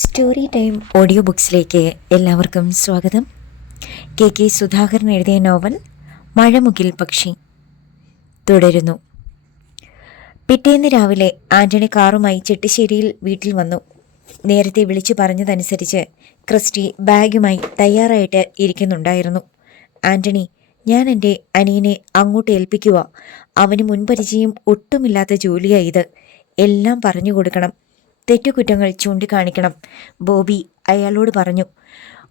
Story time audio ബുക്സിലേക്ക് എല്ലാവർക്കും സ്വാഗതം. K Sudhakaran എഴുതിയ നോവൽ മഴമുകിൽ പക്ഷി തുടരുന്നു. പിറ്റേന്ന് രാവിലെ ആന്റണി കാറുമായി ചെട്ടിശ്ശേരിയിൽ വീട്ടിൽ വന്നു. നേരത്തെ വിളിച്ചു പറഞ്ഞതനുസരിച്ച് ക്രിസ്റ്റി ബാഗുമായി തയ്യാറായിട്ട് ഇരിക്കുന്നുണ്ടായിരുന്നു. ആന്റണി, ഞാൻ എൻ്റെ അനിയനെ അങ്ങോട്ട് ഏൽപ്പിക്കുക. അവന് മുൻപരിചയം ഒട്ടുമില്ലാത്ത ജോലിയായി ഇത്. എല്ലാം പറഞ്ഞു കൊടുക്കണം, തെറ്റുകുറ്റങ്ങൾ ചൂണ്ടിക്കാണിക്കണം. ബോബി അയാളോട് പറഞ്ഞു.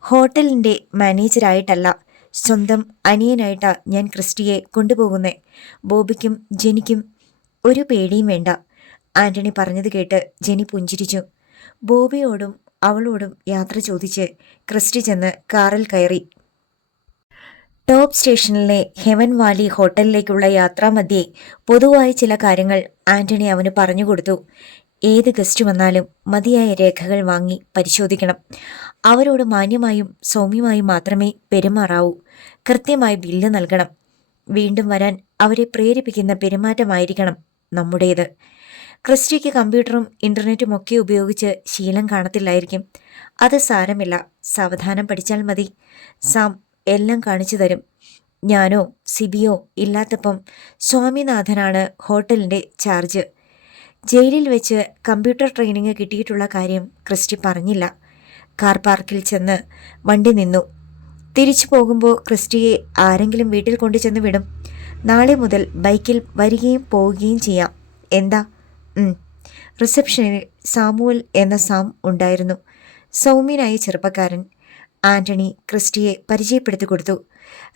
ഹോട്ടലിൻ്റെ മാനേജരായിട്ടല്ല, സ്വന്തം അനിയനായിട്ടാ ഞാൻ ക്രിസ്റ്റിയെ കൊണ്ടുപോകുന്നേ. ബോബിക്കും ജെനിക്കും ഒരു പേടിയും വേണ്ട. ആന്റണി പറഞ്ഞത് കേട്ട് ജെനി പുഞ്ചിരിച്ചു. ബോബിയോടും അവളോടും യാത്ര ചോദിച്ച് ക്രിസ്റ്റി ചെന്ന് കാറിൽ കയറി. ടോപ്പ് സ്റ്റേഷനിലെ ഹെവൻ വാലി ഹോട്ടലിലേക്കുള്ള യാത്രാമധ്യേ പൊതുവായ ചില കാര്യങ്ങൾ ആന്റണി അവന് പറഞ്ഞുകൊടുത്തു. ഏത് ഗസ്റ്റ് വന്നാലും മതിയായ രേഖകൾ വാങ്ങി പരിശോധിക്കണം. അവരോട് മാന്യമായും സൗമ്യമായും മാത്രമേ പെരുമാറാവൂ. കൃത്യമായി ബില്ല് നൽകണം. വീണ്ടും വരാൻ അവരെ പ്രേരിപ്പിക്കുന്ന പെരുമാറ്റമായിരിക്കണം നമ്മുടേത്. ക്രിസ്റ്റിക്ക് കമ്പ്യൂട്ടറും ഇൻ്റർനെറ്റും ഒക്കെ ഉപയോഗിച്ച് ശീലം കാണത്തില്ലായിരിക്കും. അത് സാരമില്ല, സാവധാനം പഠിച്ചാൽ മതി. സാം എല്ലാം കാണിച്ചു തരും. ഞാനോ സിബിയോ ഇല്ലാത്തപ്പം സ്വാമിനാഥനാണ് ഹോട്ടലിൻ്റെ ചാർജ്. ജയിലിൽ വെച്ച് കമ്പ്യൂട്ടർ ട്രെയിനിങ് കിട്ടിയിട്ടുള്ള കാര്യം ക്രിസ്റ്റി പറഞ്ഞില്ല. കാർ പാർക്കിൽ ചെന്ന് വണ്ടി നിന്നു. തിരിച്ചു പോകുമ്പോൾ ക്രിസ്റ്റിയെ ആരെങ്കിലും വീട്ടിൽ കൊണ്ടു ചെന്ന് വിടും. നാളെ മുതൽ ബൈക്കിൽ വരികയും പോവുകയും ചെയ്യാം. എന്താ? റിസപ്ഷനിൽ സാമുവൽ എന്ന സാം ഉണ്ടായിരുന്നു. സൗമ്യനായ ചെറുപ്പക്കാരൻ. ആന്റണി ക്രിസ്റ്റിയെ പരിചയപ്പെടുത്തി കൊടുത്തു.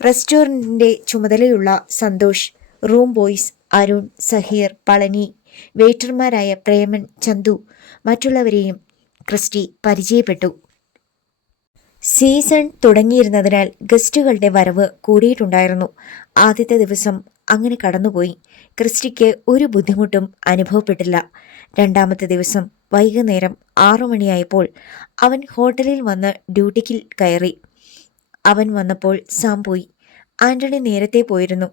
റെസ്റ്റോറൻറ്റിൻ്റെ ചുമതലയുള്ള സന്തോഷ്, റൂം ബോയ്സ് അരുൺ, സഹീർ, പളനി, വെയിറ്റർമാരായ പ്രേമൻ, ചന്തു, മറ്റുള്ളവരെയും ക്രിസ്റ്റി പരിചയപ്പെട്ടു. സീസൺ തുടങ്ങിയിരുന്നതിനാൽ ഗസ്റ്റുകളുടെ വരവ് കൂടിയിട്ടുണ്ടായിരുന്നു. ആദ്യത്തെ ദിവസം അങ്ങനെ കടന്നുപോയി. ക്രിസ്റ്റിക്ക് ഒരു ബുദ്ധിമുട്ടും അനുഭവപ്പെട്ടില്ല. രണ്ടാമത്തെ ദിവസം വൈകുന്നേരം 6 മണിയായപ്പോൾ അവൻ ഹോട്ടലിൽ വന്ന് ഡ്യൂട്ടിക്ക് കയറി. അവൻ വന്നപ്പോൾ സാം പോയി. ആന്റണി നേരത്തെ പോയിരുന്നു.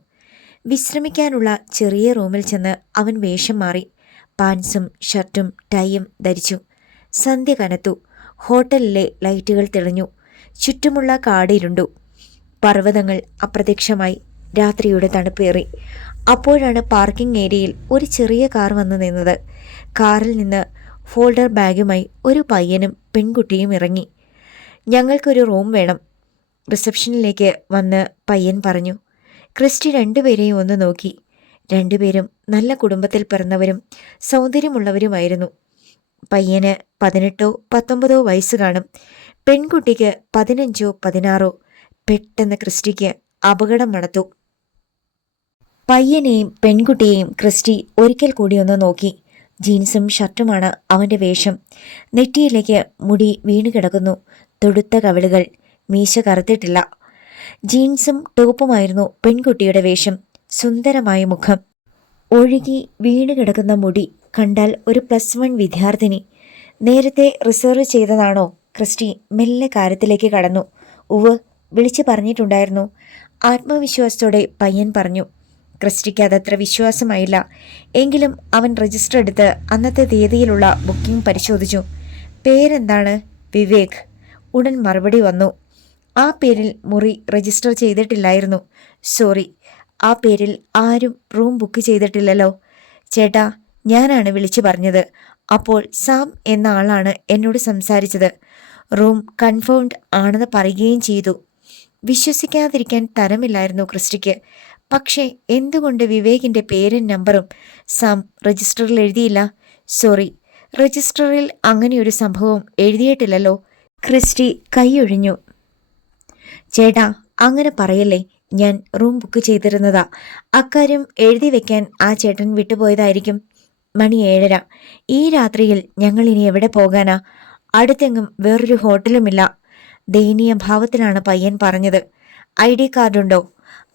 വിശ്രമിക്കാനുള്ള ചെറിയ റൂമിൽ ചെന്ന് അവൻ വേഷം മാറി. പാൻസും ഷർട്ടും ടൈയും ധരിച്ചു. സന്ധ്യ കനത്തു. ഹോട്ടലിലെ ലൈറ്റുകൾ തെളിഞ്ഞു. ചുറ്റുമുള്ള കാടിരുണ്ടു. പർവ്വതങ്ങൾ അപ്രത്യക്ഷമായി. രാത്രിയുടെ തണുപ്പേറി. അപ്പോഴാണ് പാർക്കിംഗ് ഏരിയയിൽ ഒരു ചെറിയ കാർ വന്നു നിന്നത്. കാറിൽ നിന്ന് ഫോൾഡർ ബാഗുമായി ഒരു പയ്യനും പെൺകുട്ടിയും ഇറങ്ങി. ഞങ്ങൾക്കൊരു റൂം വേണം, റിസപ്ഷനിലേക്ക് വന്ന് പയ്യൻ പറഞ്ഞു. ക്രിസ്റ്റി രണ്ടുപേരെയും ഒന്ന് നോക്കി. രണ്ടുപേരും നല്ല കുടുംബത്തിൽ പിറന്നവരും സൗന്ദര്യമുള്ളവരുമായിരുന്നു. പയ്യന് 18 19 വയസ്സ് കാണും. പെൺകുട്ടിക്ക് 15 16. പെട്ടെന്ന് ക്രിസ്റ്റിക്ക് അപകടം മണത്തു. പയ്യനെയും പെൺകുട്ടിയെയും ക്രിസ്റ്റി ഒരിക്കൽ കൂടി ഒന്ന് നോക്കി. ജീൻസും ഷർട്ടുമാണ് അവൻ്റെ വേഷം. നെറ്റിയിലേക്ക് മുടി വീണു കിടക്കുന്നു. തൊടുത്ത കവിളുകൾ. മീശ കറുത്തിട്ടില്ല. ജീൻസും ടോപ്പുമായിരുന്നു പെൺകുട്ടിയുടെ വേഷം. സുന്ദരമായ മുഖം. ഒഴുകി വീണു കിടക്കുന്ന മുടി. കണ്ടാൽ ഒരു +1 വിദ്യാർത്ഥിനി. നേരത്തെ റിസർവ് ചെയ്തതാണോ? ക്രിസ്റ്റി മെല്ലെ കാര്യത്തിലേക്ക് കടന്നു. ഉവ്, വിളിച്ചു പറഞ്ഞിട്ടുണ്ടായിരുന്നു, ആത്മവിശ്വാസത്തോടെ പയ്യൻ പറഞ്ഞു. ക്രിസ്റ്റിക്ക് അതത്ര വിശ്വാസമായില്ല. എങ്കിലും അവൻ രജിസ്റ്റർ എടുത്ത് അന്നത്തെ തീയതിയിലുള്ള ബുക്കിംഗ് പരിശോധിച്ചു. പേരെന്താണ്? വിവേക്. ഉടൻ മറുപടി വന്നു. ആ പേരിൽ മുറി രജിസ്റ്റർ ചെയ്തിട്ടില്ലായിരുന്നു. സോറി, ആ പേരിൽ ആരും റൂം ബുക്ക് ചെയ്തിട്ടില്ലല്ലോ. ചേട്ടാ, ഞാനാണ് വിളിച്ചു പറഞ്ഞത്. അപ്പോൾ സാം എന്ന ആളാണ് എന്നോട് സംസാരിച്ചത്. റൂം കൺഫേംഡ് ആണെന്ന് പറയുകയും ചെയ്തു. വിശ്വസിക്കാതിരിക്കാൻ തരമില്ലായിരുന്നു ക്രിസ്റ്റിക്ക്. പക്ഷേ എന്തുകൊണ്ട് വിവേകിൻ്റെ പേരും നമ്പറും സാം രജിസ്റ്ററിൽ എഴുതിയില്ല? സോറി, രജിസ്റ്ററിൽ അങ്ങനെയൊരു സംഭവം എഴുതിയിട്ടില്ലല്ലോ. ക്രിസ്റ്റി കൈയൊഴിഞ്ഞു. ചേട്ടാ, അങ്ങനെ പറയല്ലേ. ഞാൻ റൂം ബുക്ക് ചെയ്തിരുന്നതാ. അക്കാര്യം എഴുതി വെക്കാൻ ആ ചേട്ടൻ വിട്ടുപോയതായിരിക്കും. മണി 7:30. ഈ രാത്രിയിൽ ഞങ്ങൾ ഇനി എവിടെ പോകാനാ? അടുത്തെങ്ങും വേറൊരു ഹോട്ടലുമില്ല. ദയനീയ ഭാവത്തിലാണ് പയ്യൻ പറഞ്ഞത്. ID കാർഡുണ്ടോ?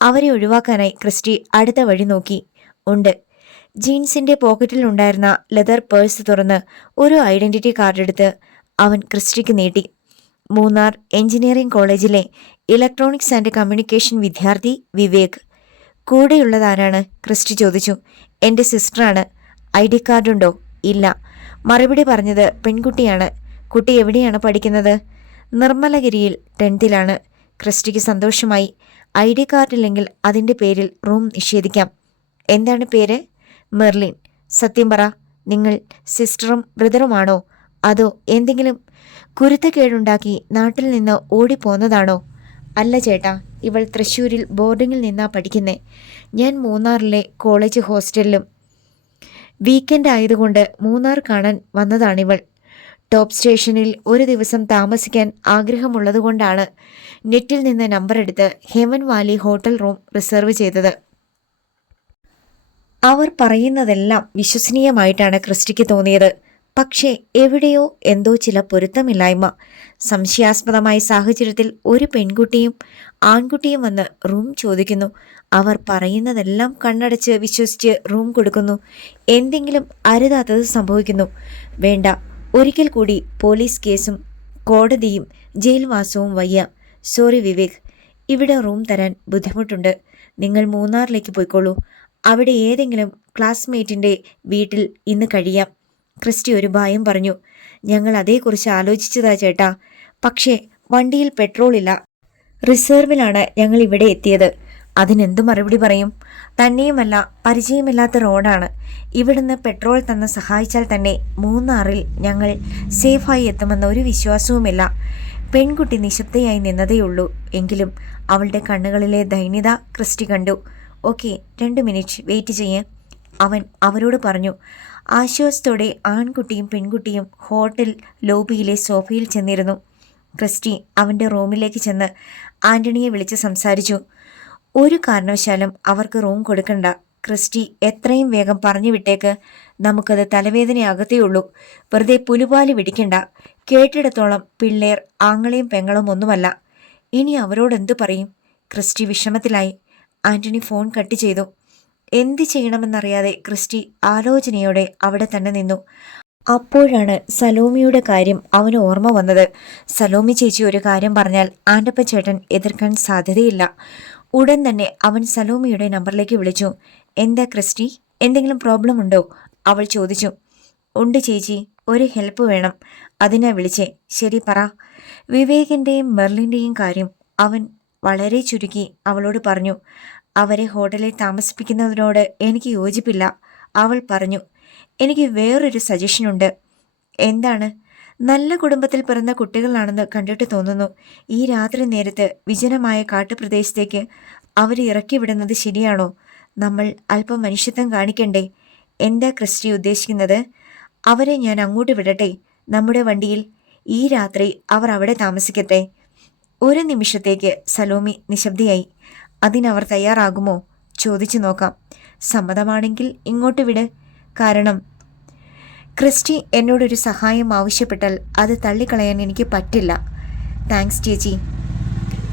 അവരെ ഒഴിവാക്കാനായി ക്രിസ്റ്റി അടുത്ത വഴി നോക്കി. ഉണ്ട്. ജീൻസിൻ്റെ പോക്കറ്റിലുണ്ടായിരുന്ന ലെതർ പേഴ്സ് തുറന്ന് ഒരു ഐഡൻറ്റിറ്റി കാർഡ് എടുത്ത് അവൻ ക്രിസ്റ്റിക്ക് നീട്ടി. മൂന്നാർ എഞ്ചിനീയറിംഗ് കോളേജിലെ ഇലക്ട്രോണിക്സ് ആൻഡ് കമ്മ്യൂണിക്കേഷൻ വിദ്യാർത്ഥി വിവേക്. കൂടെയുള്ളതാരാണ്? ക്രിസ്റ്റി ചോദിച്ചു. എൻ്റെ സിസ്റ്ററാണ്. ID കാർഡുണ്ടോ? ഇല്ല. മറുപടി പറഞ്ഞത് പെൺകുട്ടിയാണ്. കുട്ടി എവിടെയാണ് പഠിക്കുന്നത്? നിർമ്മലഗിരിയിൽ 10th ക്രിസ്റ്റിക്ക് സന്തോഷമായി. ID കാർഡില്ലെങ്കിൽ അതിൻ്റെ പേരിൽ റൂം നിഷേധിക്കാം. എന്താണ് പേര്? മെർലിൻ. സത്യം പറ, നിങ്ങൾ സിസ്റ്ററും ബ്രദറുമാണോ? അതോ എന്തെങ്കിലും കുരുത്തക്കേടുണ്ടാക്കി നാട്ടിൽ നിന്ന് ഓടിപ്പോന്നതാണോ? അല്ല ചേട്ടാ, ഇവൾ തൃശ്ശൂരിൽ ബോർഡിങ്ങിൽ നിന്നാ പഠിക്കുന്നേ. ഞാൻ മൂന്നാറിലെ കോളേജ് ഹോസ്റ്റലിലും. വീക്കെൻഡ് ആയതുകൊണ്ട് മൂന്നാർ കാണാൻ വന്നതാണിവൾ. ടോപ്പ് സ്റ്റേഷനിൽ ഒരു ദിവസം താമസിക്കാൻ ആഗ്രഹമുള്ളതുകൊണ്ടാണ് നെറ്റിൽ നിന്ന് നമ്പർ എടുത്ത് heaven Valley hotel room reserve ചെയ്തത്. അവർ പറയുന്നതെല്ലാം വിശ്വസനീയമായിട്ടാണ് ക്രിസ്റ്റിക്ക് തോന്നിയത്. പക്ഷേ എവിടെയോ എന്തോ ചില പൊരുത്തമില്ലായ്മ. സംശയാസ്പദമായ സാഹചര്യത്തിൽ ഒരു പെൺകുട്ടിയും ആൺകുട്ടിയും വന്ന് റൂം ചോദിക്കുന്നു. അവർ പറയുന്നതെല്ലാം കണ്ണടച്ച് വിശ്വസിച്ച് റൂം കൊടുക്കുന്നു. എന്തെങ്കിലും അരുതാത്തത് സംഭവിക്കുന്നു. വേണ്ട, ഒരിക്കൽ കൂടി പോലീസ് കേസും കോടതിയും ജയിൽവാസവും വയ്യ. സോറി വിവേക്, ഇവിടെ റൂം തരാൻ ബുദ്ധിമുട്ടുണ്ട്. നിങ്ങൾ മൂന്നാറിലേക്ക് പോയിക്കോളൂ. അവിടെ ഏതെങ്കിലും ക്ലാസ്മേറ്റിൻ്റെ വീട്ടിൽ ഇന്ന് കഴിയാം. ക്രിസ്റ്റി ഒരു ഭയം പറഞ്ഞു. ഞങ്ങൾ അതേക്കുറിച്ച് ആലോചിച്ചതാ ചേട്ടാ. പക്ഷേ വണ്ടിയിൽ പെട്രോളില്ല. റിസർവിലാണ് ഞങ്ങൾ ഇവിടെ എത്തിയത്. അതിനെന്തു മറുപടി പറയും? തന്നെയുമല്ല, പരിചയമില്ലാത്ത റോഡാണ്. ഇവിടുന്ന് പെട്രോൾ തന്ന് സഹായിച്ചാൽ തന്നെ മൂന്നാറിൽ ഞങ്ങൾ സേഫായി എത്തുമെന്ന ഒരു വിശ്വാസവുമില്ല. പെൺകുട്ടി നിശബ്ദയായി നിന്നതേയുള്ളൂ. എങ്കിലും അവളുടെ കണ്ണുകളിലെ ദൈന്യത ക്രിസ്റ്റി കണ്ടു. ഓക്കെ, 2 മിനിറ്റ് വെയിറ്റ് ചെയ്യേ, അവൻ അവരോട് പറഞ്ഞു. ആശ്വാസത്തോടെ ആൺകുട്ടിയും പെൺകുട്ടിയും ഹോട്ടൽ ലോബിയിലെ സോഫയിൽ ചെന്നിരുന്നു. ക്രിസ്റ്റി അവൻ്റെ റൂമിലേക്ക് ചെന്ന് ആൻ്റണിയെ വിളിച്ച് സംസാരിച്ചു. ഒരു കാരണവശാലും അവർക്ക് റൂം കൊടുക്കണ്ട. ക്രിസ്റ്റി, എത്രയും വേഗം പറഞ്ഞു വിട്ടേക്ക്. നമുക്കത് തലവേദനയാകത്തേയുള്ളൂ. വെറുതെ പുലുപാലി പിടിക്കണ്ട. കേട്ടിടത്തോളം പിള്ളേർ ആങ്ങളെയും പെങ്ങളും ഒന്നുമല്ല. ഇനി അവരോടെന്തു പറയും? ക്രിസ്റ്റി വിഷമത്തിലായി. ആൻ്റണി ഫോൺ കട്ട് ചെയ്തു. എന്ത് ചെയ്യണമെന്നറിയാതെ ക്രിസ്റ്റി ആലോചനയോടെ അവിടെ തന്നെ നിന്നു. അപ്പോഴാണ് സലോമിയുടെ കാര്യം അവന് ഓർമ്മ വന്നത്. സലോമി ചേച്ചി ഒരു കാര്യം പറഞ്ഞാൽ ആൻ്റപ്പൻ ചേട്ടൻ എതിർക്കാൻ സാധ്യതയില്ല. ഉടൻ തന്നെ അവൻ സലോമിയുടെ നമ്പറിലേക്ക് വിളിച്ചു. എന്താ ക്രിസ്റ്റി, എന്തെങ്കിലും പ്രോബ്ലം ഉണ്ടോ? അവൾ ചോദിച്ചു. ഉണ്ട് ചേച്ചി, ഒരു ഹെൽപ്പ് വേണം. അതിനാ വിളിച്ചേ. ശരി പറ. വിവേകിൻ്റെയും മെർലിൻ്റെയും കാര്യം അവൻ വളരെ ചുരുക്കി അവളോട് പറഞ്ഞു. അവരെ ഹോട്ടലിൽ താമസിപ്പിക്കുന്നതിനോട് എനിക്ക് യോജിപ്പില്ല, അവൾ പറഞ്ഞു. എനിക്ക് വേറൊരു സജഷനുണ്ട്. എന്താണ്? നല്ല കുടുംബത്തിൽ പിറന്ന കുട്ടികളാണെന്ന് കണ്ടിട്ട് തോന്നുന്നു. ഈ രാത്രി നേരത്ത് വിജനമായ കാട്ടുപ്രദേശത്തേക്ക് അവരെ ഇറക്കി വിടുന്നത് ശരിയാണോ? നമ്മൾ അല്പം മനുഷ്യത്വം കാണിക്കണ്ടേ? എന്താ ക്രിസ്റ്റി ഉദ്ദേശിക്കുന്നത്? അവരെ ഞാൻ അങ്ങോട്ട് വിടട്ടെ, നമ്മുടെ വണ്ടിയിൽ? ഈ രാത്രി അവർ അവിടെ താമസിക്കട്ടെ. ഒരു നിമിഷത്തേക്ക് സലോമി നിശബ്ദയായി. അതിനവർ തയ്യാറാകുമോ? ചോദിച്ചു നോക്കാം. സമ്മതമാണെങ്കിൽ ഇങ്ങോട്ട് വിട്. കാരണം ക്രിസ്റ്റി എന്നോടൊരു സഹായം ആവശ്യപ്പെട്ടാൽ അത് തള്ളിക്കളയാൻ എനിക്ക് പറ്റില്ല. താങ്ക്സ് ചേച്ചി.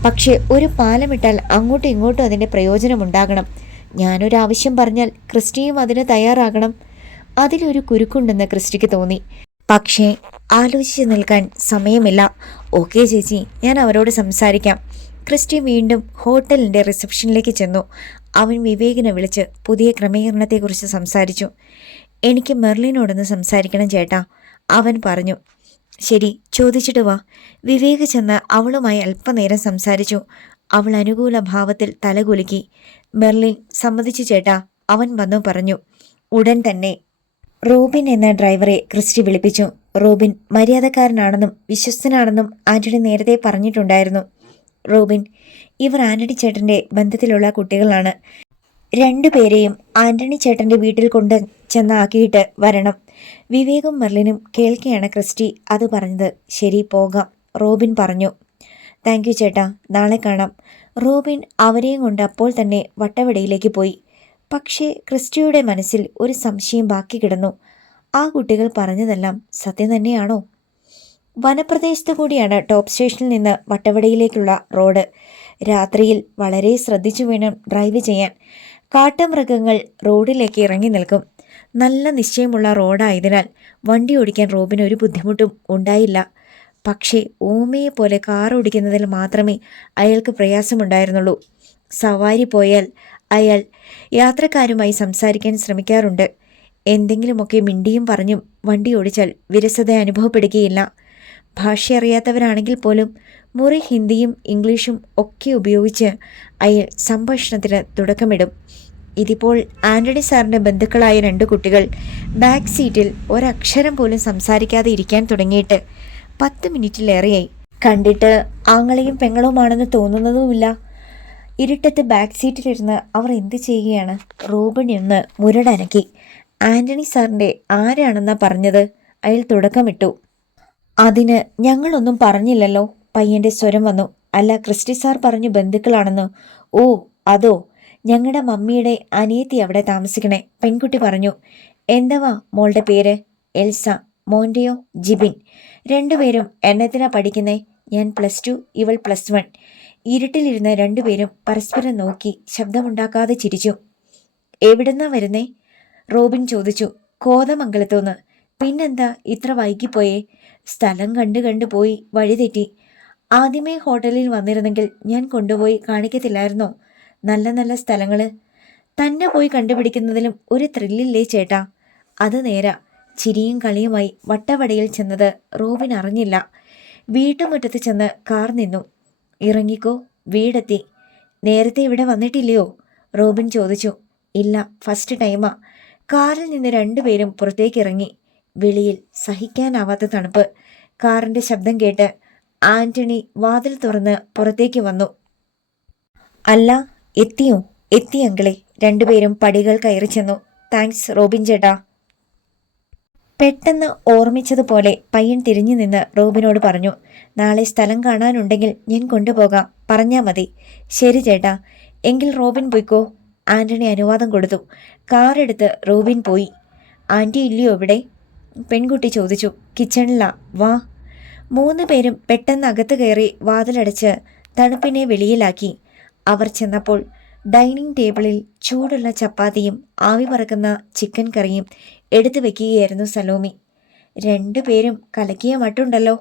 പക്ഷേ ഒരു പാലമിട്ടാൽ അങ്ങോട്ടും ഇങ്ങോട്ടും അതിൻ്റെ പ്രയോജനമുണ്ടാകണം. ഞാനൊരാവശ്യം പറഞ്ഞാൽ ക്രിസ്റ്റിയും അതിന് തയ്യാറാകണം. അതിലൊരു കുരുക്കുണ്ടെന്ന് ക്രിസ്റ്റിക്ക് തോന്നി. പക്ഷേ ആലോചിച്ച് നിൽക്കാൻ സമയമില്ല. ഓക്കെ ചേച്ചി, ഞാൻ അവരോട് സംസാരിക്കാം. ക്രിസ്റ്റി വീണ്ടും ഹോട്ടലിൻ്റെ റിസപ്ഷനിലേക്ക് ചെന്നു. അവൻ വിവേകിനെ വിളിച്ച് പുതിയ ക്രമീകരണത്തെക്കുറിച്ച് സംസാരിച്ചു. എനിക്ക് മെർലിനോടൊന്ന് സംസാരിക്കണം ചേട്ടാ, അവൻ പറഞ്ഞു. ശരി, ചോദിച്ചിട്ട് വാ. വിവേക് ചെന്ന് അവളുമായി അല്പനേരം സംസാരിച്ചു. അവൾ അനുകൂല ഭാവത്തിൽ തലകുലുക്കി. മെർലിൻ സമ്മതിച്ചു ചേട്ടാ, അവൻ വന്നു പറഞ്ഞു. ഉടൻ തന്നെ റോബിൻ എന്ന ഡ്രൈവറെ ക്രിസ്റ്റി വിളിപ്പിച്ചു. റോബിൻ മര്യാദക്കാരനാണെന്നും വിശ്വസ്തനാണെന്നും ആന്റണി നേരത്തെ പറഞ്ഞിട്ടുണ്ടായിരുന്നു. റോബിൻ, ഇവർ ആന്റണി ചേട്ടൻ്റെ ബന്ധത്തിലുള്ള കുട്ടികളാണ്. 2 പേരെയും ആന്റണി ചേട്ടൻ്റെ വീട്ടിൽ കൊണ്ട് ചെന്നാക്കിയിട്ട് വരണം. വിവേകും മെർലിനും കേൾക്കെയാണ് ക്രിസ്റ്റി അത് പറഞ്ഞത്. ശരി, പോകാം, റോബിൻ പറഞ്ഞു. താങ്ക് യു ചേട്ടാ, നാളെ കാണാം. റോബിൻ അവരെയും കൊണ്ട് അപ്പോൾ തന്നെ വട്ടവടയിലേക്ക് പോയി. പക്ഷേ ക്രിസ്റ്റിയുടെ മനസ്സിൽ ഒരു സംശയം ബാക്കി കിടന്നു. ആ കുട്ടികൾ പറഞ്ഞതെല്ലാം സത്യം തന്നെയാണോ? വനപ്രദേശത്തു കൂടിയാണ് ടോപ്പ് സ്റ്റേഷനിൽ നിന്ന് വട്ടവടയിലേക്കുള്ള റോഡ്. രാത്രിയിൽ വളരെ ശ്രദ്ധിച്ചു വേണം ഡ്രൈവ് ചെയ്യാൻ. കാട്ടുമൃഗങ്ങൾ റോഡിലേക്ക് ഇറങ്ങി നിൽക്കും. നല്ല നിശ്ചയമുള്ള റോഡായതിനാൽ വണ്ടി ഓടിക്കാൻ റോബിന് ഒരു ബുദ്ധിമുട്ടും ഉണ്ടായില്ല. പക്ഷേ ഓമയെ പോലെ കാർ ഓടിക്കുന്നതിൽ മാത്രമേ അയാൾക്ക് പ്രയാസമുണ്ടായിരുന്നുള്ളൂ. സവാരി പോയാൽ അയാൾ യാത്രക്കാരുമായി സംസാരിക്കാൻ ശ്രമിക്കാറുണ്ട്. എന്തെങ്കിലുമൊക്കെ മിണ്ടിയും പറഞ്ഞും വണ്ടി ഓടിച്ചാൽ വിരസത അനുഭവപ്പെടുകയില്ല. ഭാഷ അറിയാത്തവരാണെങ്കിൽ പോലും മുറി ഹിന്ദിയും ഇംഗ്ലീഷും ഒക്കെ ഉപയോഗിച്ച് അയാൾ സംഭാഷണത്തിന് തുടക്കമിടും. ഇതിപ്പോൾ ആന്റണി സാറിൻ്റെ ബന്ധുക്കളായ 2 കുട്ടികൾ ബാക്ക് സീറ്റിൽ ഒരക്ഷരം പോലും സംസാരിക്കാതെ ഇരിക്കാൻ തുടങ്ങിയിട്ട് 10 മിനിറ്റിലേറെയായി. കണ്ടിട്ട് ആങ്ങളെയും പെങ്ങളുമാണെന്ന് തോന്നുന്നതുമില്ല. ഇരുട്ടത്ത് ബാക്ക് സീറ്റിലിരുന്ന് അവർ എന്ത് ചെയ്യുകയാണ്? റോബിൻ ഒന്ന് മുരടനക്കി. ആന്റണി സാറിൻ്റെ ആരാണെന്നാ പറഞ്ഞത്? അയാൾ തുടക്കമിട്ടു. അതിന് ഞങ്ങളൊന്നും പറഞ്ഞില്ലല്ലോ. പയ്യന്റെ സ്വരം വന്നു. അല്ല, ക്രിസ്റ്റി സാർ പറഞ്ഞു ബന്ധുക്കളാണെന്ന്. ഓ അതോ, ഞങ്ങളുടെ മമ്മിയുടെ അനിയത്തി അവിടെ താമസിക്കണേ, പെൺകുട്ടി പറഞ്ഞു. എന്തുവാ മോളുടെ പേര്? എൽസ. മോൻ്റെയോ? ജിബിൻ. 2 പേരും എണ്ണത്തിനാ പഠിക്കുന്നേ. ഞാൻ +2, ഇവൾ +1. ഇരുട്ടിലിരുന്ന് 2 പേരും പരസ്പരം നോക്കി ശബ്ദമുണ്ടാക്കാതെ ചിരിച്ചു. എവിടുന്നാ വരുന്നേ? റോബിൻ ചോദിച്ചു. കോതമംഗലത്തുനിന്ന്. പിന്നെന്താ ഇത്ര വൈകിപ്പോയേ? സ്ഥലം കണ്ടു പോയി വഴിതെറ്റി. ആദ്യമേ ഹോട്ടലിൽ വന്നിരുന്നെങ്കിൽ ഞാൻ കൊണ്ടുപോയി കാണിക്കത്തില്ലായിരുന്നോ? നല്ല നല്ല സ്ഥലങ്ങൾ തന്നെ പോയി കണ്ടുപിടിക്കുന്നതിലും ഒരു ത്രില്ലില്ലേ ചേട്ടാ? അത് നേരാ. ചിരിയും കളിയുമായി വട്ടവടയിൽ ചെന്നത് റോബിൻ അറിഞ്ഞില്ല. വീട്ടുമുറ്റത്ത് ചെന്ന് കാർ നിന്നു. ഇറങ്ങിക്കോ, വീടെത്തി. നേരത്തെ ഇവിടെ വന്നിട്ടില്ലയോ? റോബിൻ ചോദിച്ചു. ഇല്ല, ഫസ്റ്റ് ടൈമാ. കാറിൽ നിന്ന് 2 പേരും പുറത്തേക്കിറങ്ങി. വെളിയിൽ സഹിക്കാനാവാത്ത തണുപ്പ്. കാറിൻ്റെ ശബ്ദം കേട്ട് ആന്റണി വാതിൽ തുറന്ന് പുറത്തേക്ക് വന്നു. അല്ല, എത്തിയോ? എത്തി അങ്കിളെ. 2 പേരും പടികൾ കയറി ചെന്നു. താങ്ക്സ് റോബിൻ ചേട്ടാ. പെട്ടെന്ന് ഓർമ്മിച്ചതുപോലെ പയ്യൻ തിരിഞ്ഞു നിന്ന് റോബിനോട് പറഞ്ഞു. നാളെ സ്ഥലം കാണാനുണ്ടെങ്കിൽ ഞാൻ കൊണ്ടുപോകാം, പറഞ്ഞാൽ മതി. ശരി ചേട്ടാ. എങ്കിൽ റോബിൻ പോയിക്കോ. ആന്റണി അനുവാദം കൊടുത്തു. കാറെടുത്ത് റോബിൻ പോയി. ആൻറ്റി ഇല്ലയോ ഇവിടെ? പെൺകുട്ടി ചോദിച്ചു. കിച്ചണിലാ, വാ. 3 പേരും പെട്ടെന്ന് അകത്ത് കയറി വാതിലടച്ച് തണുപ്പിനെ വെളിയിലാക്കി. അവർ ചെന്നപ്പോൾ ഡൈനിങ് ടേബിളിൽ ചൂടുള്ള ചപ്പാത്തിയും ആവി പറക്കുന്ന ചിക്കൻ കറിയും എടുത്തു വെക്കുകയായിരുന്നു സലോമി. 2 പേരും കലക്കിയ മട്ടുണ്ടല്ലോ.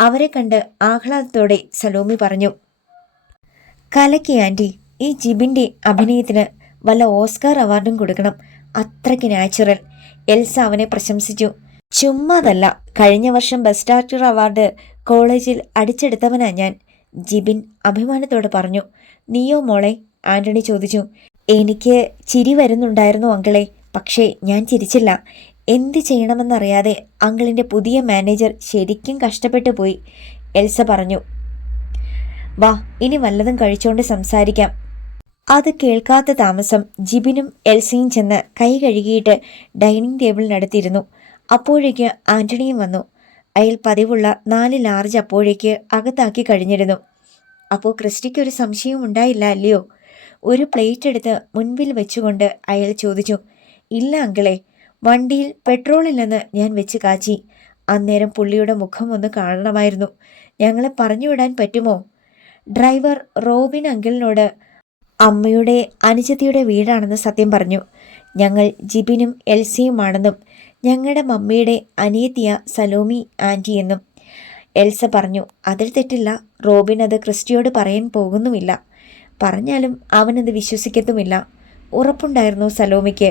അവരെ കണ്ട് ആഹ്ലാദത്തോടെ സലോമി പറഞ്ഞു. കലക്കി ആൻറ്റി. ഈ ജിബിൻ്റെ അഭിനയത്തിന് വല്ല ഓസ്കാർ അവാർഡും കൊടുക്കണം. അത്രയ്ക്ക് നാച്ചുറൽ. എൽസ അവനെ പ്രശംസിച്ചു. ചുമ്മാതല്ല, കഴിഞ്ഞ വർഷം ബെസ്റ്റ് ആക്ടർ അവാർഡ് കോളേജിൽ അടിച്ചെടുത്തവനാ ഞാൻ, ജിബിൻ അഭിമാനത്തോടെ പറഞ്ഞു. നീയോ മോളെ? ആന്റണി ചോദിച്ചു. എനിക്ക് ചിരി വരുന്നുണ്ടായിരുന്നു അങ്കിളെ, പക്ഷേ ഞാൻ ചിരിച്ചില്ല. എന്ത് ചെയ്യണമെന്നറിയാതെ അങ്കിളിൻ്റെ പുതിയ മാനേജർ ശരിക്കും കഷ്ടപ്പെട്ടു പോയി, എൽസ പറഞ്ഞു. വാ, ഇനി വല്ലതും കഴിച്ചോണ്ട് സംസാരിക്കാം. അത് കേൾക്കാത്ത താമസം ജിബിനും എൽസയും ചെന്ന് കൈ കഴുകിയിട്ട് ഡൈനിങ് ടേബിളിനടുത്തിരുന്നു. അപ്പോഴേക്ക് ആന്റണിയും വന്നു. അയാൾ പതിവുള്ള 4 ലാർജ് അപ്പോഴേക്ക് അകത്താക്കി കഴിഞ്ഞിരുന്നു. അപ്പോൾ ക്രിസ്റ്റിക്കൊരു സംശയവും ഉണ്ടായില്ല അല്ലയോ? ഒരു പ്ലേറ്റ് എടുത്ത് മുൻപിൽ വെച്ചുകൊണ്ട് അയാൾ ചോദിച്ചു. ഇല്ല അങ്കിളെ, വണ്ടിയിൽ പെട്രോളില്ലെന്ന് ഞാൻ വെച്ച് കാച്ചി. അന്നേരം പുള്ളിയുടെ മുഖം ഒന്ന് കാണണമായിരുന്നു. ഞങ്ങളെ പറഞ്ഞുവിടാൻ പറ്റുമോ? ഡ്രൈവർ റോബിൻ അങ്കിളിനോട് അമ്മയുടെ അനുജത്തിയുടെ വീടാണെന്ന് സത്യം പറഞ്ഞു. ഞങ്ങൾ ജിബിനും എൽസയുമാണെന്നും ഞങ്ങളുടെ മമ്മിയുടെ അനിയത്തിയ സലോമി ആൻറ്റി എന്നും എൽസ പറഞ്ഞു. അതിൽ തെറ്റില്ല. റോബിൻ അത് ക്രിസ്റ്റിയോട് പറയാൻ പോകുന്നുമില്ല. പറഞ്ഞാലും അവനത് വിശ്വസിക്കത്തുമില്ല. ഉറപ്പുണ്ടായിരുന്നു സലോമിക്ക്.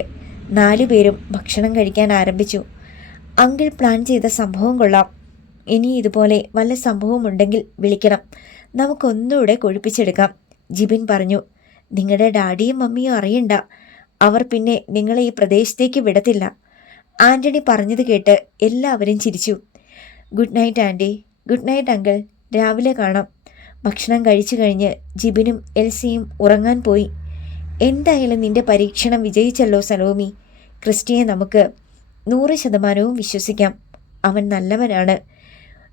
4 പേരും ഭക്ഷണം കഴിക്കാൻ ആരംഭിച്ചു. അങ്കിൾ പ്ലാൻ ചെയ്ത സംഭവം കൊള്ളാം. ഇനി ഇതുപോലെ വല്ല സംഭവം ഉണ്ടെങ്കിൽ വിളിക്കണം. നമുക്കൊന്നുകൂടെ കൊഴുപ്പിച്ചെടുക്കാം, ജിബിൻ പറഞ്ഞു. നിങ്ങളുടെ ഡാഡിയും മമ്മിയും അറിയണ്ട. അവർ പിന്നെ നിങ്ങളെ ഈ പ്രദേശത്തേക്ക് വിടത്തില്ല. ആന്റണി പറഞ്ഞത് കേട്ട് എല്ലാവരും ചിരിച്ചു. Good night aunty. Good night uncle. രാവിലെ കാണാം. ഭക്ഷണം കഴിച്ചു കഴിഞ്ഞ് ജിബിനും എൽസിയും ഉറങ്ങാൻ പോയി. എന്തായാലും നിന്റെ പരീക്ഷണം വിജയിച്ചല്ലോ സലോമി. ക്രിസ്റ്റിയെ നമുക്ക് 100% വിശ്വസിക്കാം. അവൻ നല്ലവനാണ്.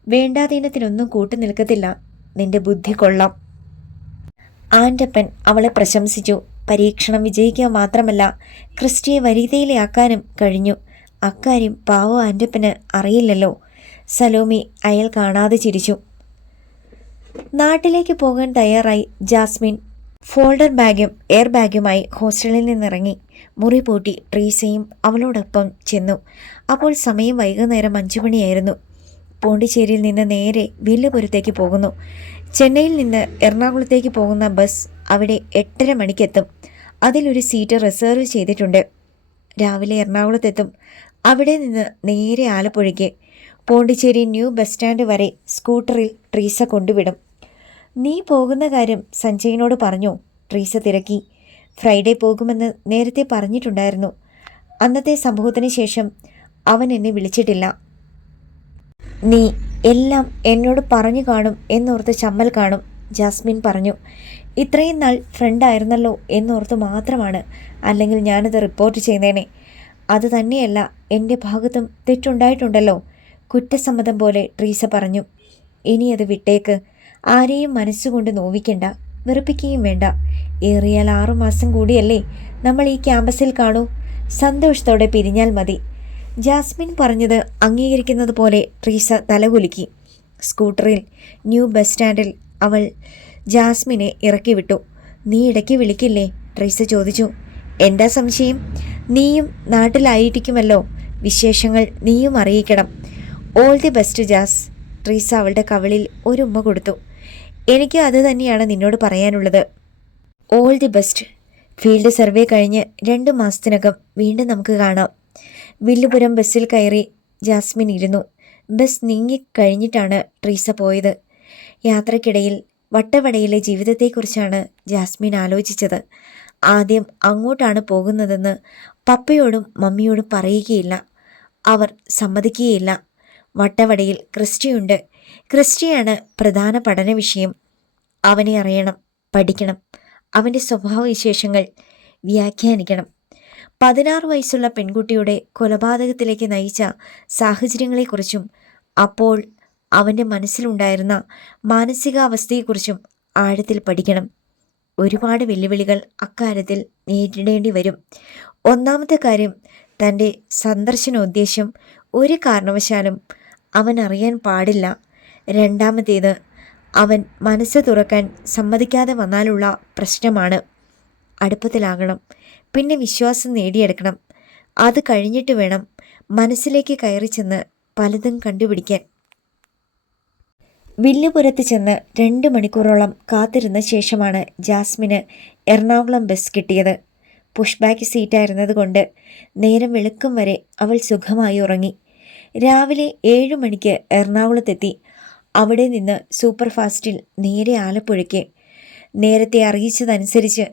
വേണ്ടാതീനത്തിനൊന്നും കൂട്ടു നിൽക്കത്തില്ല. നിന്റെ ബുദ്ധി കൊള്ളാം. ആൻ്റപ്പൻ അവളെ പ്രശംസിച്ചു. പരീക്ഷണം വിജയിക്കുക മാത്രമല്ല, ക്രിസ്റ്റിയെ വരിതയിലാക്കാനും കഴിഞ്ഞു. അക്കാര്യം പാവോ ആൻ്റപ്പന് അറിയില്ലല്ലോ. സലോമി അയാൾ കാണാതെ ചിരിച്ചു. നാട്ടിലേക്ക് പോകാൻ തയ്യാറായി ജാസ്മിൻ ഫോൾഡർ ബാഗും എയർ ബാഗുമായി ഹോസ്റ്റലിൽ നിന്നിറങ്ങി. മുറി പൂട്ടി ട്രീസയും അവളോടൊപ്പം ചെന്നു. അപ്പോൾ സമയം വൈകുന്നേരം 5 മണിയായിരുന്നു. പോണ്ടിച്ചേരിയിൽ നിന്ന് നേരെ വില്ലുപുരത്തേക്ക് പോകുന്നു. ചെന്നൈയിൽ നിന്ന് എറണാകുളത്തേക്ക് പോകുന്ന ബസ് അവിടെ 8:30 മണിക്കെത്തും. അതിലൊരു സീറ്റ് റിസർവ് ചെയ്തിട്ടുണ്ട്. രാവിലെ എറണാകുളത്തെത്തും. അവിടെ നിന്ന് നേരെ ആലപ്പുഴയ്ക്ക്. പോണ്ടിച്ചേരി ന്യൂ ബസ് സ്റ്റാൻഡ് വരെ സ്കൂട്ടറിൽ ട്രീസ കൊണ്ടുവിടും. നീ പോകുന്ന കാര്യം സഞ്ജയിനോട് പറഞ്ഞോ? ട്രീസ തിരക്കി. ഫ്രൈഡേ പോകുമെന്ന് നേരത്തെ പറഞ്ഞിട്ടുണ്ടായിരുന്നു. അന്നത്തെ സംഭവത്തിന് ശേഷം അവൻ എന്നെ വിളിച്ചിട്ടില്ല. നീ എല്ലാം എന്നോട് പറഞ്ഞു കാണും എന്നോർത്ത് ചമ്മൽ കാണും, ജാസ്മിൻ പറഞ്ഞു. ഇത്രയും നാൾ ഫ്രണ്ടായിരുന്നല്ലോ എന്നോർത്ത് മാത്രമാണ്, അല്ലെങ്കിൽ ഞാനത് റിപ്പോർട്ട് ചെയ്തേനെ. അത് തന്നെയല്ല, എൻ്റെ ഭാഗത്തും തെറ്റുണ്ടായിട്ടുണ്ടല്ലോ, കുറ്റസമ്മതം പോലെ ട്രീസ പറഞ്ഞു. ഇനി അത് വിട്ടേക്ക്. ആരെയും മനസ്സുകൊണ്ട് നോവിക്കണ്ട, വെറുപ്പിക്കുകയും വേണ്ട. ഏറിയാൽ 6 മാസം കൂടിയല്ലേ നമ്മൾ ഈ ക്യാമ്പസിൽ കാണൂ. സന്തോഷത്തോടെ പിരിഞ്ഞാൽ മതി. ജാസ്മിൻ പറഞ്ഞത് അംഗീകരിക്കുന്നത് പോലെ ട്രീസ തലകുലുക്കി. സ്കൂട്ടറിൽ ന്യൂ ബസ് സ്റ്റാൻഡിൽ അവൾ ജാസ്മിനെ ഇറക്കി വിട്ടു. നീ ഇടയ്ക്ക് വിളിക്കില്ലേ? ട്രീസ ചോദിച്ചു. എന്താ സംശയം? നീയും നാട്ടിലായിരിക്കുമല്ലോ, വിശേഷങ്ങൾ നീയും അറിയിക്കണം. All the best jazz. Treesa അവളുടെ കവിളിൽ ഒരു ഉമ്മ കൊടുത്തു. എനിക്ക് അത് തന്നെയാണ് നിന്നോട് പറയാനുള്ളത്. All the best. Field survey കഴിഞ്ഞ് 2 മാസത്തിനകം വീണ്ടും നമുക്ക് കാണാം. വില്ലുപുരം ബസ്സിൽ കയറി ജാസ്മിൻ ഇരുന്നു. ബസ് നീങ്ങിക്കഴിഞ്ഞിട്ടാണ് ട്രീസ പോയത്. യാത്രക്കിടയിൽ വട്ടവടയിലെ ജീവിതത്തെക്കുറിച്ചാണ് ജാസ്മിൻ ആലോചിച്ചത്. ആദ്യം അങ്ങോട്ടാണ് പോകുന്നതെന്ന് പപ്പയോടും മമ്മിയോടും പറയുകയില്ല. അവർ സമ്മതിക്കുകയില്ല. വട്ടവടയിൽ ക്രിസ്റ്റിയുണ്ട്. ക്രിസ്റ്റിയാണ് പ്രധാന പഠന വിഷയം. അവനെ അറിയണം, പഠിക്കണം. അവൻ്റെ സ്വഭാവവിശേഷങ്ങൾ വ്യാഖ്യാനിക്കണം. 16 വയസ്സുള്ള പെൺകുട്ടിയുടെ കൊലപാതകത്തിലേക്ക് നയിച്ച സാഹചര്യങ്ങളെക്കുറിച്ചും അപ്പോൾ അവൻ്റെ മനസ്സിലുണ്ടായിരുന്ന മാനസികാവസ്ഥയെക്കുറിച്ചും ആഴത്തിൽ പഠിക്കണം. ഒരുപാട് വെല്ലുവിളികൾ അക്കാര്യത്തിൽ നേരിടേണ്ടി വരും. ഒന്നാമത്തെ കാര്യം, തൻ്റെ സന്ദർശനോദ്ദേശ്യം ഒരു കാരണവശാലും അവൻ അറിയാൻ പാടില്ല. രണ്ടാമത്തേത്, അവൻ മനസ്സ് തുറക്കാൻ സമ്മതിക്കാതെ വന്നാലുള്ള പ്രശ്നമാണ്. അടുപ്പത്തിലാകണം, പിന്നെ വിശ്വാസം നേടിയെടുക്കണം. അത് കഴിഞ്ഞിട്ട് വേണം മനസ്സിലേക്ക് കയറി ചെന്ന് പലതും കണ്ടുപിടിക്കാൻ. വില്ലുപുരത്ത് ചെന്ന് 2 മണിക്കൂറോളം കാത്തിരുന്ന ശേഷമാണ് ജാസ്മിന് എറണാകുളം ബസ് കിട്ടിയത്. പുഷ് ബാക്ക് സീറ്റായിരുന്നത് കൊണ്ട് നേരം വെളുക്കും വരെ അവൾ സുഖമായി ഉറങ്ങി. രാവിലെ 7 മണിക്ക് എറണാകുളത്തെത്തി. അവിടെ നിന്ന് സൂപ്പർ ഫാസ്റ്റിൽ നേരെ ആലപ്പുഴയ്ക്ക്. നേരത്തെ അറിയിച്ചതനുസരിച്ച്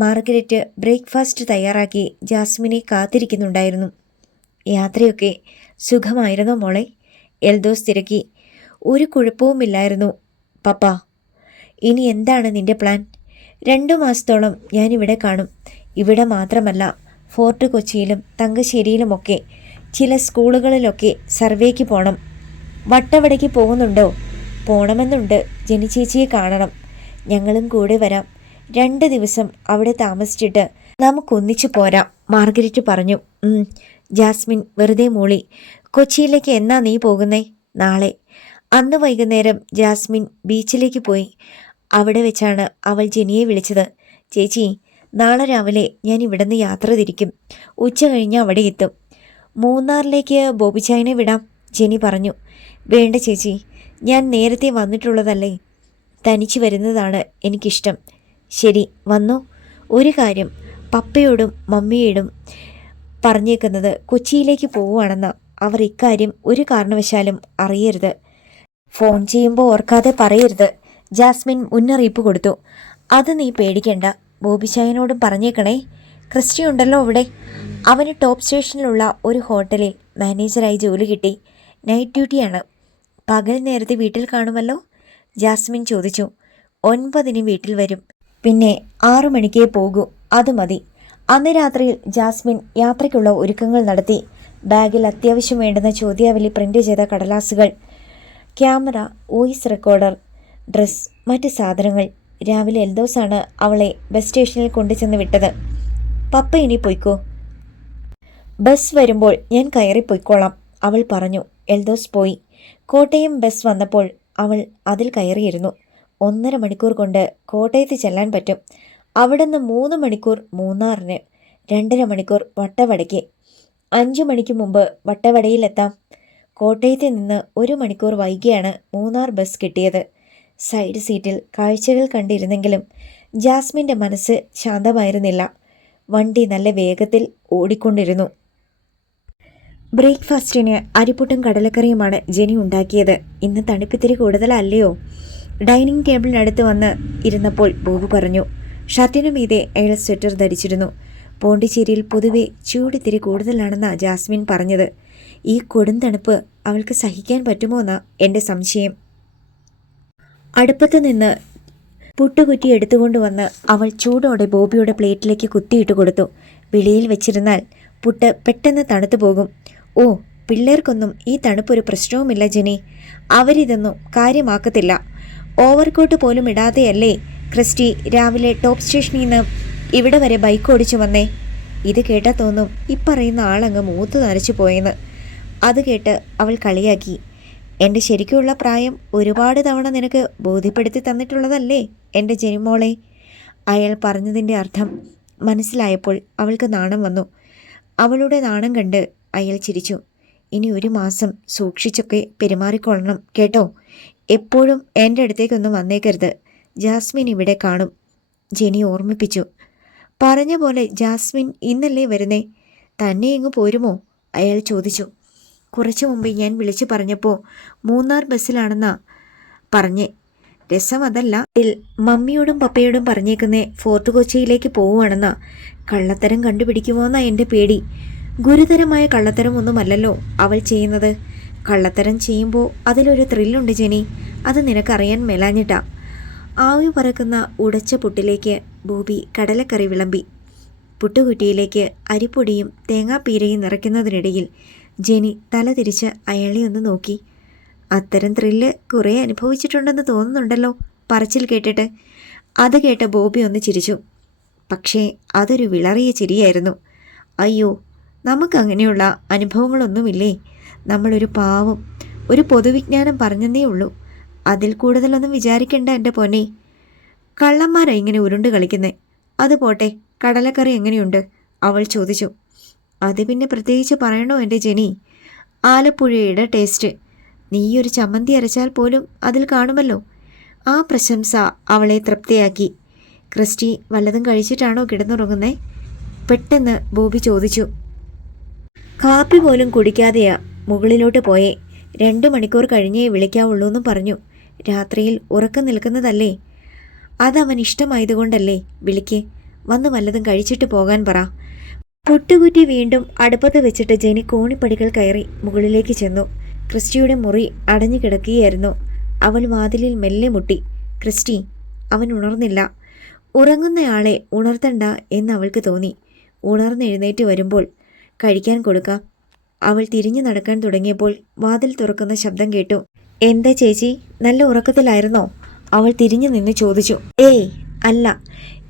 മാർഗരറ്റ് ബ്രേക്ക്ഫാസ്റ്റ് തയ്യാറാക്കി ജാസ്മിനെ കാത്തിരിക്കുന്നുണ്ടായിരുന്നു. യാത്രയൊക്കെ സുഖമായിരുന്നോ മോളെ? എൽദോസ് തിരക്കി. ഒരു കുഴപ്പവുമില്ലായിരുന്നു പപ്പ. ഇനി എന്താണ് നിന്റെ പ്ലാൻ? 2 മാസത്തോളം ഞാനിവിടെ കാണും. ഇവിടെ മാത്രമല്ല, ഫോർട്ട് കൊച്ചിയിലും തങ്കശ്ശേരിയിലുമൊക്കെ ചില സ്കൂളുകളിലൊക്കെ സർവേക്ക് പോകണം. വട്ടവടയ്ക്ക് പോകുന്നുണ്ടോ? പോണമെന്നുണ്ട്. ജനിച്ചേച്ചിയെ കാണണം. ഞങ്ങളും കൂടെ വരാം. 2 ദിവസം അവിടെ താമസിച്ചിട്ട് നമുക്കൊന്നിച്ചു പോരാം, മാർഗരറ്റ് പറഞ്ഞു. ജാസ്മിൻ വെറുതെ മൂളി. കൊച്ചിയിലേക്ക് എന്നാ നീ പോകുന്നേ? നാളെ. അന്ന് വൈകുന്നേരം ജാസ്മിൻ ബീച്ചിലേക്ക് പോയി. അവിടെ വെച്ചാണ് അവൾ ജെനിയെ വിളിച്ചത്. ചേച്ചി, നാളെ രാവിലെ ഞാൻ ഇവിടുന്ന് യാത്ര തിരിക്കും. ഉച്ച കഴിഞ്ഞ് അവിടെ എത്തും. മൂന്നാറിലേക്ക് ബോബിച്ചായനെ വിടാം, ജെനി പറഞ്ഞു. വേണ്ട ചേച്ചി, ഞാൻ നേരത്തെ വന്നിട്ടുള്ളതല്ലേ. തനിച്ച് വരുന്നതാണ് എനിക്കിഷ്ടം. ശരി, വന്നോ. ഒരു കാര്യം, പപ്പയോടും മമ്മിയോടും പറഞ്ഞേക്കുന്നത് കൊച്ചിയിലേക്ക് പോവുകയാണെന്ന്. അവർ ഇക്കാര്യം ഒരു കാരണവശാലും അറിയരുത്. ഫോൺ ചെയ്യുമ്പോൾ ഓർക്കാതെ പറയരുത്, ജാസ്മിൻ മുന്നറിയിപ്പ് കൊടുത്തു. അത് നീ പേടിക്കണ്ട. ബോബിച്ചായനോടും പറഞ്ഞേക്കണേ. ക്രിസ്റ്റി ഉണ്ടല്ലോ അവിടെ. അവന് ടോപ്പ് സ്റ്റേഷനിലുള്ള ഒരു ഹോട്ടലിൽ മാനേജറായി ജോലി കിട്ടി. നൈറ്റ് ഡ്യൂട്ടിയാണ്. പകൽ നേരത്തെ വീട്ടിൽ കാണുമല്ലോ? ജാസ്മിൻ ചോദിച്ചു. 9-ന് വീട്ടിൽ വരും. പിന്നെ 6 മണിക്കേ പോകൂ. അത് മതി. അന്ന് രാത്രിയിൽ ജാസ്മിൻ യാത്രയ്ക്കുള്ള ഒരുക്കങ്ങൾ നടത്തി. ബാഗിൽ അത്യാവശ്യം വേണ്ടുന്ന ചോദ്യാവലി പ്രിൻ്റ് ചെയ്ത കടലാസുകൾ, ക്യാമറ, വോയിസ് റെക്കോർഡർ, ഡ്രസ്, മറ്റ് സാധനങ്ങൾ. രാവിലെ എൽദോസാണ് അവളെ ബസ് സ്റ്റേഷനിൽ കൊണ്ടുചെന്ന് വിട്ടത്. പപ്പ ഇനി പൊയ്ക്കോ. ബസ് വരുമ്പോൾ ഞാൻ കയറി പൊയ്ക്കോളാം, അവൾ പറഞ്ഞു. എൽദോസ് പോയി. കോട്ടയം ബസ് വന്നപ്പോൾ അവൾ അതിൽ കയറിയിരുന്നു. 1.5 മണിക്കൂർ കൊണ്ട് കോട്ടയത്ത് ചെല്ലാൻ പറ്റും. അവിടുന്ന് 3 മണിക്കൂർ മൂന്നാറിന്, 2.5 മണിക്കൂർ വട്ടവടയ്ക്ക്. 5 മണിക്ക് മുമ്പ് വട്ടവടയിലെത്താം. കോട്ടയത്ത് നിന്ന് 1 മണിക്കൂർ വൈകിയാണ് മൂന്നാർ ബസ് കിട്ടിയത്. സൈഡ് സീറ്റിൽ കാഴ്ചകൾ കണ്ടിരുന്നെങ്കിലും ജാസ്മിൻ്റെ മനസ്സ് ശാന്തമായിരുന്നില്ല. വണ്ടി നല്ല വേഗത്തിൽ ഓടിക്കൊണ്ടിരുന്നു. ബ്രേക്ക്ഫാസ്റ്റിന് അരിപ്പുട്ടും കടലക്കറിയുമാണ് ജെനി ഉണ്ടാക്കിയത്. ഇന്ന് തണുപ്പിത്തിരി കൂടുതലല്ലയോ? ഡൈനിങ് ടേബിളിനടുത്ത് വന്ന് ഇരുന്നപ്പോൾ ബോബി പറഞ്ഞു. ഷർട്ടിനു മീതെ അയാൾ സ്വെറ്റർ ധരിച്ചിരുന്നു. പോണ്ടിച്ചേരിയിൽ പൊതുവെ ചൂടിത്തിരി കൂടുതലാണെന്നാണ് ജാസ്മിൻ പറഞ്ഞത്. ഈ കൊടും തണുപ്പ് അവൾക്ക് സഹിക്കാൻ പറ്റുമോ എന്നാ എൻ്റെ സംശയം. അടുപ്പത്ത് നിന്ന് പുട്ടുകുറ്റി എടുത്തുകൊണ്ടുവന്ന് അവൾ ചൂടോടെ ബോബിയുടെ പ്ലേറ്റിലേക്ക് കുത്തിയിട്ട് കൊടുത്തു. വെളിയിൽ വെച്ചിരുന്നാൽ പുട്ട് പെട്ടെന്ന് തണുത്തു പോകും. ഓ, പിള്ളേർക്കൊന്നും ഈ തണുപ്പൊരു പ്രശ്നവുമില്ല ജെനി. അവരിതൊന്നും കാര്യമാക്കത്തില്ല. ഓവർകോട്ട് പോലും ഇടാതെയല്ലേ ക്രിസ്റ്റി രാവിലെ ടോപ്പ് സ്റ്റേഷനിൽ നിന്ന് ഇവിടെ വരെ ബൈക്ക് ഓടിച്ചു വന്നേ. ഇത് കേട്ടാൽ തോന്നും ഇപ്പറയുന്ന ആളങ്ങ് മൂത്ത് നരച്ചു പോയെന്ന്. അത് കേട്ട് അവൾ കളിയാക്കി. എൻ്റെ ശരിക്കുള്ള പ്രായം ഒരുപാട് തവണ നിനക്ക് ബോധ്യപ്പെടുത്തി തന്നിട്ടുള്ളതല്ലേ എൻ്റെ ജെനിമോളെ. അയാൾ പറഞ്ഞതിൻ്റെ അർത്ഥം മനസ്സിലായപ്പോൾ അവൾക്ക് നാണം വന്നു. അവളുടെ നാണം കണ്ട് അയാൾ ചിരിച്ചു. ഇനി 1 മാസം സൂക്ഷിച്ചൊക്കെ പെരുമാറിക്കൊള്ളണം കേട്ടോ. എപ്പോഴും എൻ്റെ അടുത്തേക്കൊന്നും വന്നേക്കരുത്. ജാസ്മിൻ ഇവിടെ കാണും, ജെനി ഓർമ്മിപ്പിച്ചു. പറഞ്ഞ പോലെ ജാസ്മിൻ ഇന്നല്ലേ വരുന്നേ? തന്നെ ഇങ്ങ് പോരുമോ? അയാൾ ചോദിച്ചു. കുറച്ചു മുമ്പ് ഞാൻ വിളിച്ചു പറഞ്ഞപ്പോൾ 3 ബസ്സിലാണെന്നാ പറഞ്ഞേ. രസം അതല്ല, മമ്മിയോടും പപ്പയോടും പറഞ്ഞേക്കുന്നേ ഫോർട്ട് കൊച്ചിയിലേക്ക് പോവുകയാണെന്നാ. കള്ളത്തരം കണ്ടുപിടിക്കുമോന്നാ എൻ്റെ പേടി. ഗുരുതരമായ കള്ളത്തരമൊന്നുമല്ലല്ലോ അവൾ ചെയ്യുന്നത്. കള്ളത്തരം ചെയ്യുമ്പോൾ അതിലൊരു ത്രില്ലുണ്ട് ജെനി. അത് നിനക്കറിയാൻ മേലാഞ്ഞിട്ടാ. ആവി പറക്കുന്ന ഉടച്ച പുട്ടിലേക്ക് ബോബി കടലക്കറി വിളമ്പി. പുട്ടുകുറ്റിയിലേക്ക് അരിപ്പൊടിയും തേങ്ങാപ്പീരയും നിറയ്ക്കുന്നതിനിടയിൽ ജെനി തല തിരിച്ച് അയാളെ ഒന്ന് നോക്കി. അത്തരം ത്രില്ല് കുറേ അനുഭവിച്ചിട്ടുണ്ടെന്ന് തോന്നുന്നുണ്ടല്ലോ പറച്ചിൽ കേട്ടിട്ട്. അത് കേട്ട ബോബി ഒന്ന് ചിരിച്ചു. പക്ഷേ അതൊരു വിളറിയ ചിരിയായിരുന്നു. അയ്യോ, നമുക്കങ്ങനെയുള്ള അനുഭവങ്ങളൊന്നുമില്ലേ. നമ്മളൊരു പാവം, ഒരു പൊതുവിജ്ഞാനം പറഞ്ഞതേ ഉള്ളൂ. അതിൽ കൂടുതലൊന്നും വിചാരിക്കണ്ട എൻ്റെ പൊന്നെ. കള്ളന്മാരാ ഇങ്ങനെ ഉരുണ്ട് കളിക്കുന്നേ. അത് പോട്ടെ, കടലക്കറി എങ്ങനെയുണ്ട്? അവൾ ചോദിച്ചു. അത് പിന്നെ പ്രത്യേകിച്ച് പറയണോ എൻ്റെ ജെനി? ആലപ്പുഴയുടെ ടേസ്റ്റ്. നീയൊരു ചമ്മന്തി അരച്ചാൽ പോലും അതിൽ കാണുമല്ലോ. ആ പ്രശംസ അവളെ തൃപ്തിയാക്കി. ക്രിസ്റ്റി വല്ലതും കഴിച്ചിട്ടാണോ കിടന്നുറങ്ങുന്നേ? പെട്ടെന്ന് ബോബി ചോദിച്ചു. കാപ്പി പോലും കുടിക്കാതെയാ മുകളിലോട്ട് പോയേ. 2 മണിക്കൂർ കഴിഞ്ഞേ വിളിക്കാവുള്ളൂ എന്നും പറഞ്ഞു. രാത്രിയിൽ ഉറക്കം നിൽക്കുന്നതല്ലേ? അതവൻ ഇഷ്ടമായതുകൊണ്ടല്ലേ വിളിക്ക്. വന്ന് വല്ലതും കഴിച്ചിട്ട് പോകാൻ പറ. പുട്ടുകുറ്റി വീണ്ടും അടുപ്പത്ത് വെച്ചിട്ട് ജെനി കോണിപ്പടികൾ കയറി മുകളിലേക്ക് ചെന്നു. ക്രിസ്റ്റിയുടെ മുറി അടഞ്ഞു കിടക്കുകയായിരുന്നു. അവൾ വാതിലിൽ മെല്ലെ മുട്ടി. ക്രിസ്റ്റി. അവൻ ഉണർന്നില്ല. ഉറങ്ങുന്നയാളെ ഉണർത്തണ്ട എന്ന് അവൾക്ക് തോന്നി. ഉണർന്നെഴുന്നേറ്റ് വരുമ്പോൾ കഴിക്കാൻ കൊടുക്കാം. അവൾ തിരിഞ്ഞു നടക്കാൻ തുടങ്ങിയപ്പോൾ വാതിൽ തുറക്കുന്ന ശബ്ദം കേട്ടു. എന്താ ചേച്ചി, നല്ല ഉറക്കത്തിലായിരുന്നോ? അവൾ തിരിഞ്ഞു നിന്ന് ചോദിച്ചു. ഏയ് അല്ല,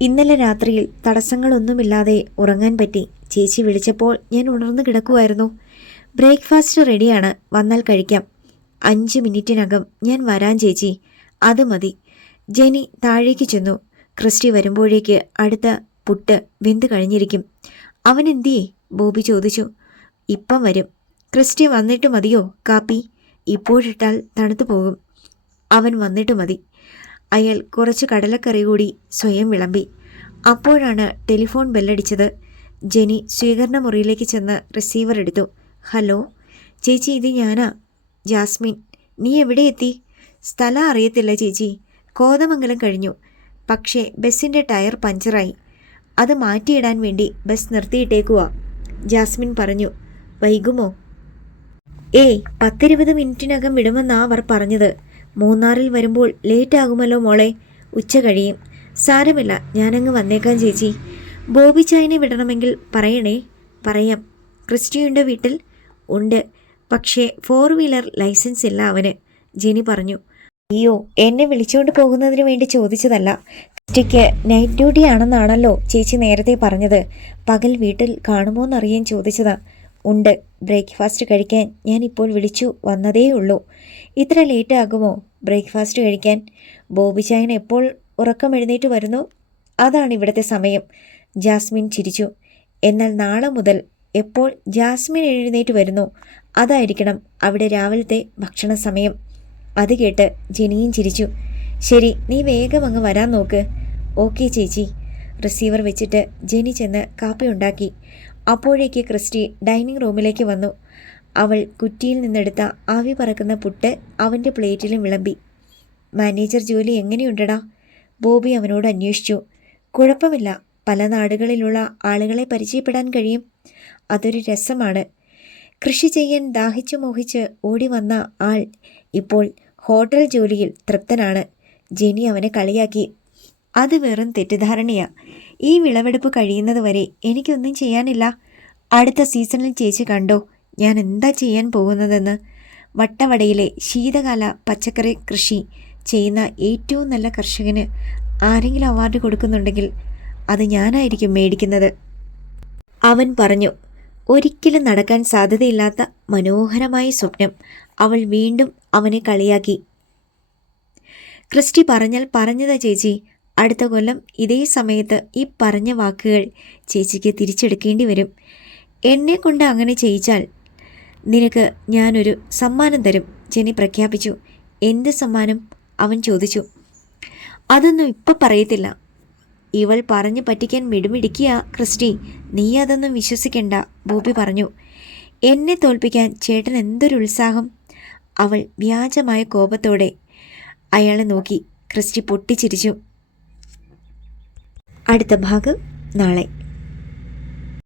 ഇന്നലെ രാത്രിയിൽ തടസ്സങ്ങളൊന്നുമില്ലാതെ ഉറങ്ങാൻ പറ്റി. ചേച്ചി വിളിച്ചപ്പോൾ ഞാൻ ഉണർന്നു കിടക്കുമായിരുന്നു. ബ്രേക്ക്ഫാസ്റ്റ് റെഡിയാണ്, വന്നാൽ കഴിക്കാം. 5 മിനിറ്റിനകം ഞാൻ വരാൻ ചേച്ചി. അത് മതി. ജെനി താഴേക്ക് ചെന്നു. ക്രിസ്റ്റി വരുമ്പോഴേക്ക് അടുത്ത പുട്ട് വെന്ത് കഴിഞ്ഞിരിക്കും. അവൻ എന്തിയേ? ബോബി ചോദിച്ചു. ഇപ്പം വരും. ക്രിസ്റ്റി വന്നിട്ട് മതിയോ കാപ്പി? ഇപ്പോഴിട്ടാൽ തണുത്തു പോകും. അവൻ വന്നിട്ട് മതി. അയാൾ കുറച്ച് കടലക്കറി കൂടി സ്വയം വിളമ്പി. അപ്പോഴാണ് ടെലിഫോൺ ബെല്ലടിച്ചത്. ജെനി സ്വീകരണ മുറിയിലേക്ക് ചെന്ന് റിസീവർ എടുത്തു. ഹലോ ചേച്ചി, ഇത് ഞാനാ, ജാസ്മിൻ. നീ എവിടെ എത്തി? സ്ഥലം അറിയത്തില്ല ചേച്ചി. കോതമംഗലം കഴിഞ്ഞു. പക്ഷേ ബസ്സിൻ്റെ ടയർ പഞ്ചറായി. അത് മാറ്റിയിടാൻ വേണ്ടി ബസ് നിർത്തിയിട്ടേക്കുവാ, ജാസ്മിൻ പറഞ്ഞു. വൈകുമോ? ഏയ് 10-20 മിനിറ്റിനകം വിടുമെന്നാ അവർ പറഞ്ഞത്. മൂന്നാറിൽ വരുമ്പോൾ ലേറ്റ് ആകുമല്ലോ മോളെ. ഉച്ച കഴിയും. സാരമില്ല, ഞാനങ്ങ് വന്നേക്കാം ചേച്ചി. ബോബി ചായനെ വിടണമെങ്കിൽ പറയണേ. പറയാം. ക്രിസ്റ്റിയുണ്ട് വീട്ടിൽ? ഉണ്ട്, പക്ഷേ 4 വീലർ ലൈസൻസ് ഇല്ല അവന്, ജെനി പറഞ്ഞു. അയ്യോ, എന്നെ വിളിച്ചുകൊണ്ട് പോകുന്നതിന് വേണ്ടി ചോദിച്ചതല്ല. ക്രിസ്റ്റിക്ക് നൈറ്റ് ഡ്യൂട്ടി ആണെന്നാണല്ലോ ചേച്ചി നേരത്തെ പറഞ്ഞത്. പകൽ വീട്ടിൽ കാണുമോയെന്നറിയാൻ ചോദിച്ചതാ. ഉണ്ട്, ബ്രേക്ക്ഫാസ്റ്റ് കഴിക്കാൻ ഞാൻ ഇപ്പോൾ വിളിച്ചു വന്നതേ ഉള്ളൂ. ഇത്ര ലേറ്റ് ആകുമോ ബ്രേക്ക്ഫാസ്റ്റ് കഴിക്കാൻ? ബോബി ചായൻ എപ്പോൾ ഉറക്കം എഴുന്നേറ്റ് വരുന്നു അതാണ് ഇവിടുത്തെ സമയം, ജാസ്മിൻ ചിരിച്ചു. എന്നാൽ നാളെ മുതൽ എപ്പോൾ ജാസ്മിൻ എഴുന്നേറ്റ് വരുന്നു അതായിരിക്കണം അവിടെ രാവിലത്തെ ഭക്ഷണ സമയം. അത് കേട്ട് ജെനിയും ചിരിച്ചു. ശരി, നീ വേഗം അങ്ങ് വരാൻ നോക്ക്. ഓക്കെ ചേച്ചി. റിസീവർ വെച്ചിട്ട് ജെനി ചെന്ന് കാപ്പി ഉണ്ടാക്കി. അപ്പോഴേക്ക് ക്രിസ്റ്റി ഡൈനിങ് റൂമിലേക്ക് വന്നു. അവൾ കുറ്റിയിൽ നിന്നെടുത്ത ആവി പറക്കുന്ന പുട്ട് അവൻ്റെ പ്ലേറ്റിലും വിളമ്പി. മാനേജർ ജോലി എങ്ങനെയുണ്ടടാ? ബോബി അവനോട് അന്വേഷിച്ചു. കുഴപ്പമില്ല, പല നാടുകളിലുള്ള ആളുകളെ പരിചയപ്പെടാൻ കഴിയും. അതൊരു രസമാണ്. കൃഷി ചെയ്യാൻ ദാഹിച്ചു മോഹിച്ച് ഓടി വന്ന ആൾ ഇപ്പോൾ ഹോട്ടൽ ജോലിയിൽ തൃപ്തനാണ്. ജെനി അവനെ കളിയാക്കി. അത് വെറും തെറ്റിദ്ധാരണയാ. ഈ വിളവെടുപ്പ് കഴിയുന്നത് വരെ എനിക്കൊന്നും ചെയ്യാനില്ല. അടുത്ത സീസണിൽ ചേച്ചി കണ്ടോ ഞാൻ എന്താ ചെയ്യാൻ പോകുന്നതെന്ന്. വട്ടവടയിലെ ശീതകാല പച്ചക്കറി കൃഷി ചെയ്യുന്ന ഏറ്റവും നല്ല കർഷകന് ആരെങ്കിലും അവാർഡ് കൊടുക്കുന്നുണ്ടെങ്കിൽ അത് ഞാനായിരിക്കും മേടിക്കുന്നത്, അവൻ പറഞ്ഞു. ഒരിക്കലും നടക്കാൻ സാധ്യതയില്ലാത്ത മനോഹരമായ സ്വപ്നം. അവൾ വീണ്ടും അവനെ കളിയാക്കി. ക്രിസ്റ്റി പറഞ്ഞാൽ പറഞ്ഞതാ ചേച്ചി. അടുത്ത കൊല്ലം ഇതേ സമയത്ത് ഈ പറഞ്ഞ വാക്കുകൾ ചേച്ചിക്ക് തിരിച്ചെടുക്കേണ്ടി വരും. എന്നെ കൊണ്ട് അങ്ങനെ ചെയ്യിച്ചാൽ നിനക്ക് ഞാനൊരു സമ്മാനം തരും, ജെനി പ്രഖ്യാപിച്ചു. എന്ത് സമ്മാനം? അവൻ ചോദിച്ചു. അതൊന്നും ഇപ്പം പറയത്തില്ല. ഇവൾ പറഞ്ഞു പറ്റിക്കാൻ മിടുമിടിക്കുക ക്രിസ്റ്റി. നീ അതൊന്നും വിശ്വസിക്കണ്ട, ബോബി പറഞ്ഞു. എന്നെ തോൽപ്പിക്കാൻ ചേട്ടൻ എന്തൊരു ഉത്സാഹം. അവൾ വ്യാജമായ കോപത്തോടെ അയാളെ നോക്കി. ക്രിസ്റ്റി പൊട്ടിച്ചിരിച്ചു. അടുത്ത ഭാഗം നാളെ.